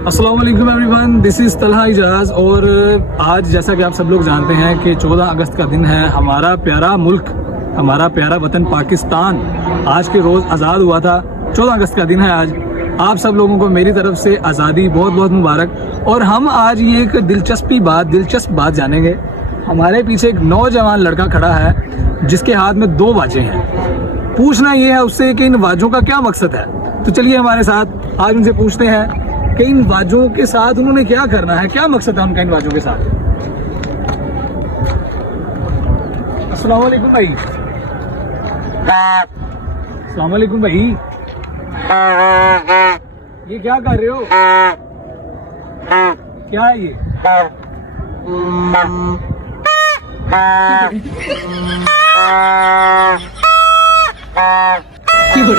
अस्सलाम वालेकुम everyone, this is Talha Ejaz. और आज जैसा कि आप सब लोग जानते हैं कि 14 अगस्त का दिन है। हमारा प्यारा मुल्क, हमारा प्यारा वतन पाकिस्तान आज के रोज़ आज़ाद हुआ था। 14 अगस्त का दिन है आज। आप सब लोगों को मेरी तरफ से आज़ादी बहुत बहुत मुबारक। और हम आज ये एक दिलचस्प बात जानेंगे। हमारे पीछे एक नौजवान लड़का खड़ा है जिसके हाथ में 2 बाजें हैं। पूछना ये है उससे कि इन बाजों का क्या मकसद है। तो चलिए हमारे साथ आज उनसे पूछते हैं कि इन बाजों के साथ उन्होंने क्या करना है, क्या मकसद है उनका इन बाजों के साथ। अस्सलाम वालेकुम भाई। अस्सलाम वालेकुम भाई, ये क्या कर रहे हो? क्या है ये? क्यों?